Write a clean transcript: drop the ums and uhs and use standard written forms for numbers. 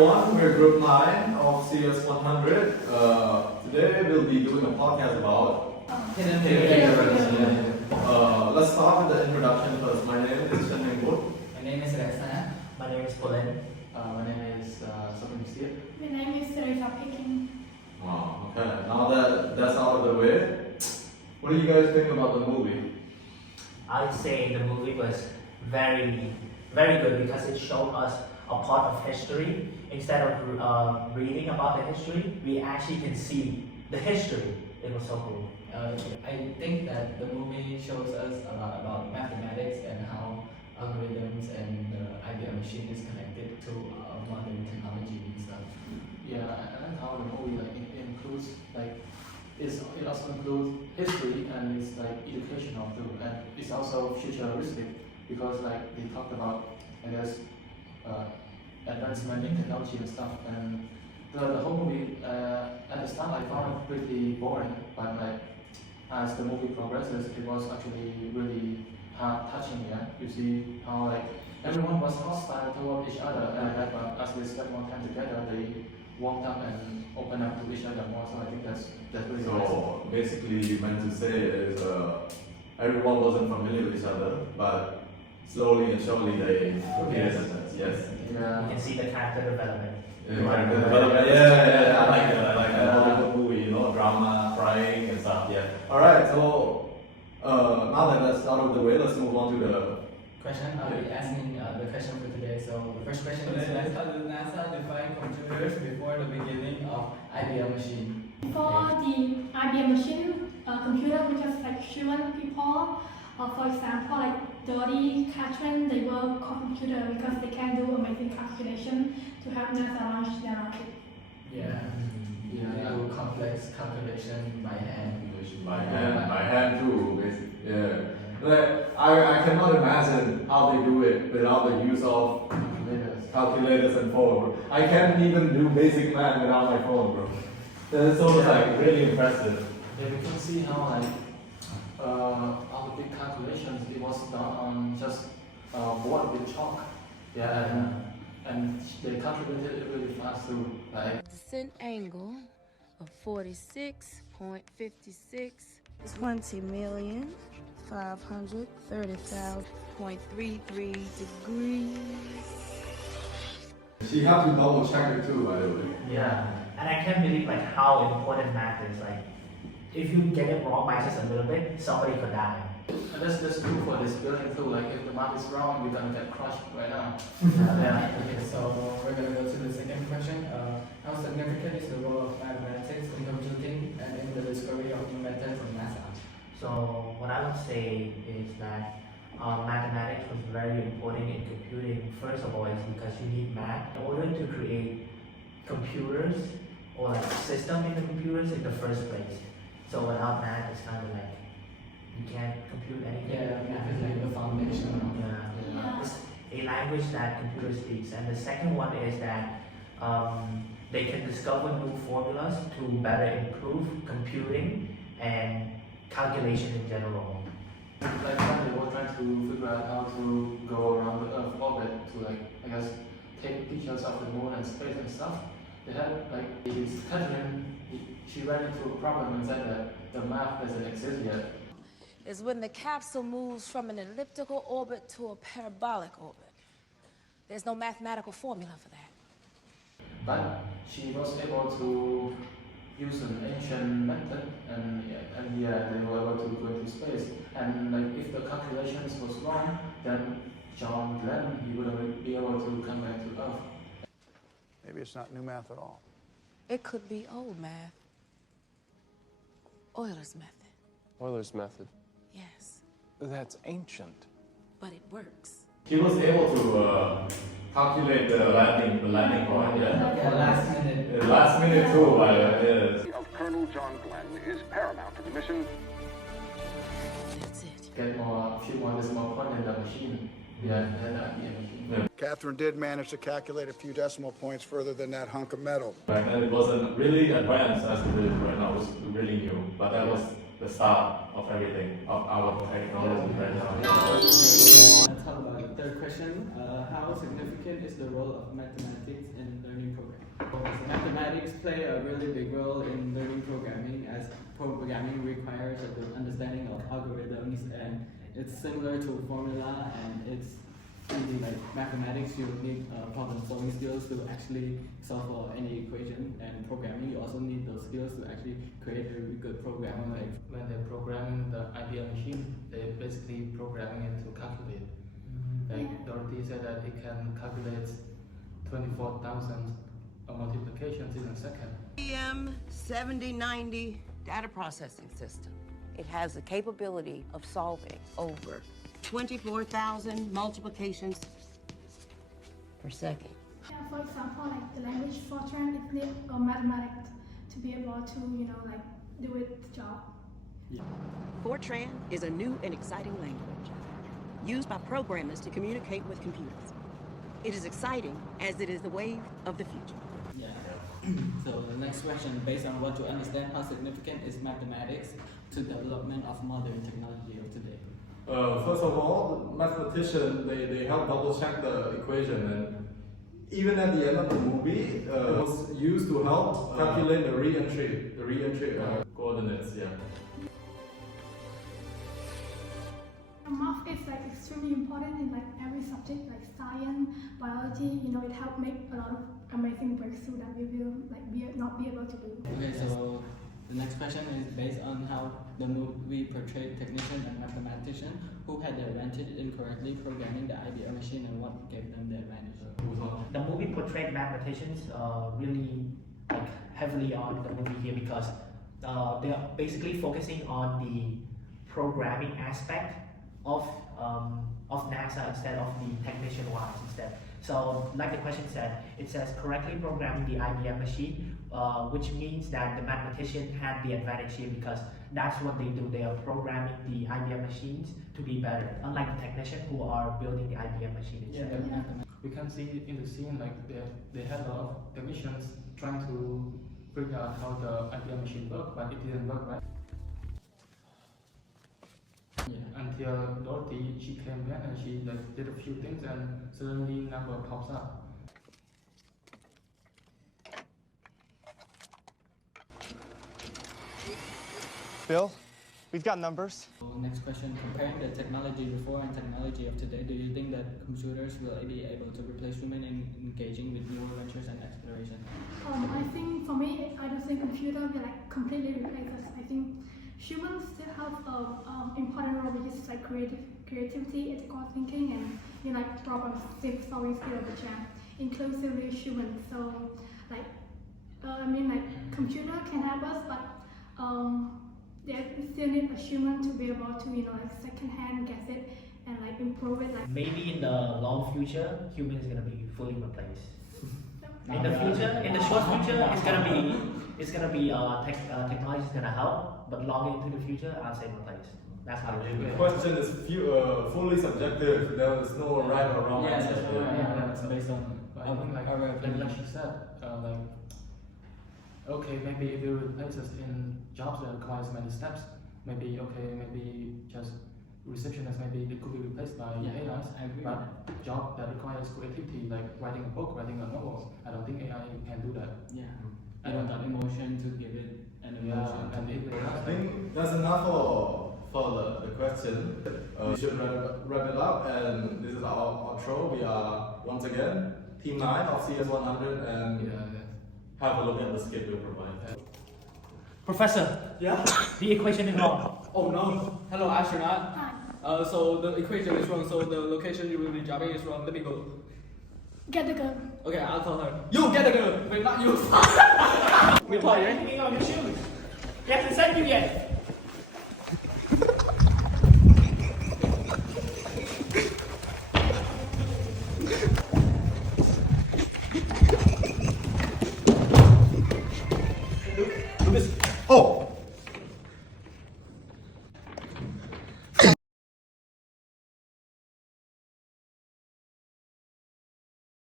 everyone, we're group 9 of CS100. Today we'll be doing a podcast about hidden figures. Let's start with the introduction first. My name is Hengvuth. My name is Sereysaophea. My name is Polin. My name is Skit. My name is Sereysaophea Kim. Wow, okay. Now that that's out of the way, what do you guys think about the movie? I'd say the movie was very good because it showed us a part of history. Instead of reading about the history, we actually can see the history. It was so cool. I think that the movie shows us a lot about mathematics and how algorithms and the IBM machine is connected to modern technology and stuff. Yeah, I like how the movie includes it also includes history and it's educational too, and it's also futuristic because they talked about advancement in technology and stuff, and the whole movie at the start I found it pretty boring, but as the movie progresses it was actually really touching. Yeah, you see how everyone was hostile toward each other, and as they spent more time together they warmed up and opened up to each other more. So I think that's really nice. So basically, you meant to say is everyone wasn't familiar with each other, but slowly and surely they became citizens. Yes. Yeah. You can see the character development. Yeah, I like that. I like that. Hollywood movie, drama, crying and stuff. Yeah. All right. So now that that's out of the way, let's move on to the Question, I'll be asking the question for today. So the first question is, how did NASA define computers before the beginning of IBM machine? Before the IBM machine, computer which was human people, for example, dirty Captioned, they were called computer because they can do amazing calculation to help NASA launch their rocket. Yeah. They do complex calculation by hand. By hand too, basically. Yeah. I cannot imagine how they do it without the use of calculators and phone. I can't even do basic math without my phone, bro. That's so really impressive. Yeah, we can see how all the big calculations it was done on just board with chalk. Yeah, and they calculated it really fast too. Descent angle of 46.56 is 20,530,000.33 degrees. She had to double check it too, by the way. Yeah, and I can't believe how important math is. If you get it wrong by just a little bit, somebody could die. And that's true for this building too. If the math is wrong, we're gonna get crushed right now. Yeah. Okay, so we're gonna go to the second question. How significant is the role of mathematics in computing and in the discovery of new methods in NASA? So what I would say is that mathematics was very important in computing. First of all, is because you need math in order to create computers or system in the computers in the first place. So without math, it's kind of you can't compute anything. Yeah, math is the foundation of It's a language that computer speaks. And the second one is that they can discover new formulas to better improve computing and calculation in general. When they were trying to figure out how to go around the Earth orbit to take pictures of the moon and space and stuff, they had Catherine, she ran into a problem and said that the math doesn't exist yet. Is when the capsule moves from an elliptical orbit to a parabolic orbit. There's no mathematical formula for that. But she was able to use an ancient method, and they were able to go into space. And if the calculations was wrong, then John Glenn he wouldn't be able to come back to Earth. Maybe it's not new math at all. It could be old math. Euler's method. Euler's method. Yes, That's ancient. but it works. He was able to calculate the landing point, Yeah, last minute. The last minute too, yes. Of Colonel John Glenn is paramount to the mission. That's it. Get a few more decimal point in the machine. Yeah, and the machine. Catherine did manage to calculate a few decimal points further than that hunk of metal. Back then it wasn't really advanced as it is right now. It was really new, but that was the start of everything, of our technology right now. Let's talk about the third question. How significant is the role of mathematics in learning programming? Mathematics play a really big role in learning programming, as programming requires a good understanding of algorithms, and it's similar to formula, and it's really like mathematics. You need problem solving skills to actually solve for any equation, and programming you also need those skills to actually create a really good program. Like when they're programming the IBM machine, they're basically programming it to calculate. Like Dorothy said that it can calculate 24,000 multiplications in a second. IBM 7090 data processing system. It has the capability of solving over 24,000 multiplications per second. Yeah, for example, like the language Fortran, it needs a mathematics to be able to, like do its job. Fortran is a new and exciting language used by programmers to communicate with computers. It is exciting as it is the wave of the future. Yeah. So the next question, based on what you understand, how significant is mathematics to development of modern technology of today? First of all, mathematicians, they help double check the equation, and even at the end of the movie, it was used to help calculate the re-entry coordinates. Yeah. Math is like extremely important in like every subject, like science, biology. It helps make a lot of amazing breakthrough that we will not be able to do. Okay, so the next question is based on how the movie portrayed technician and mathematician who had the advantage in correctly programming the IBM machine, and what gave them the advantage. The movie portrayed mathematicians really heavily on the movie here because they are basically focusing on the programming aspect of NASA instead of the technician ones instead. So like the question said, it says correctly programming the IBM machine, which means that the mathematician had the advantage here because that's what they do. They are programming the IBM machines to be better, unlike the technician who are building the IBM machine itself. We can see in the scene like they had a lot of technicians trying to figure out how the IBM machine worked, but it didn't work right. Until Dorothy, she came in and she did a few things, and suddenly number pops up. Bill, we've got numbers. So next question, comparing the technology before and technology of today, do you think that computers will be able to replace humans in engaging with new ventures and exploration? I think for me, I don't think computer will completely replace us. I think humans still have an important role, which is creativity, ethical thinking, and problem solving skill, which are inclusively human. So computer can help us, but they still need a human to be able to second-hand guess it and improve it. Maybe in the long future, human is gonna be fully replaced. In the future, in the short future, it's gonna be technology is gonna help, but long into the future, I'll say replace. That's how it The is. question is fully subjective. There is no right or wrong answer. It's based on I think like she said, okay, maybe if you replace us in jobs that requires many steps, maybe just receptionist, maybe it could be replaced by AIs. I agree. But job that requires creativity, like writing a book, writing a novel, I don't think AI can do that. Yeah. I don't have emotion to give it an emotion. I think that's enough for the question. We should wrap it up, and this is our outro. We are once again Team 9 of CS100, and have a look at the skit we provide. Professor, Yeah? the equation is wrong. Oh no. Hello, astronaut. Hi. So the equation is wrong, so the location you will be dropping is wrong. Let me go. Get the girl. Okay, I'll tell her. You get the girl! Wait, not you! We play, right? Hanging on your shoes. He hasn't sent you yet. Oh!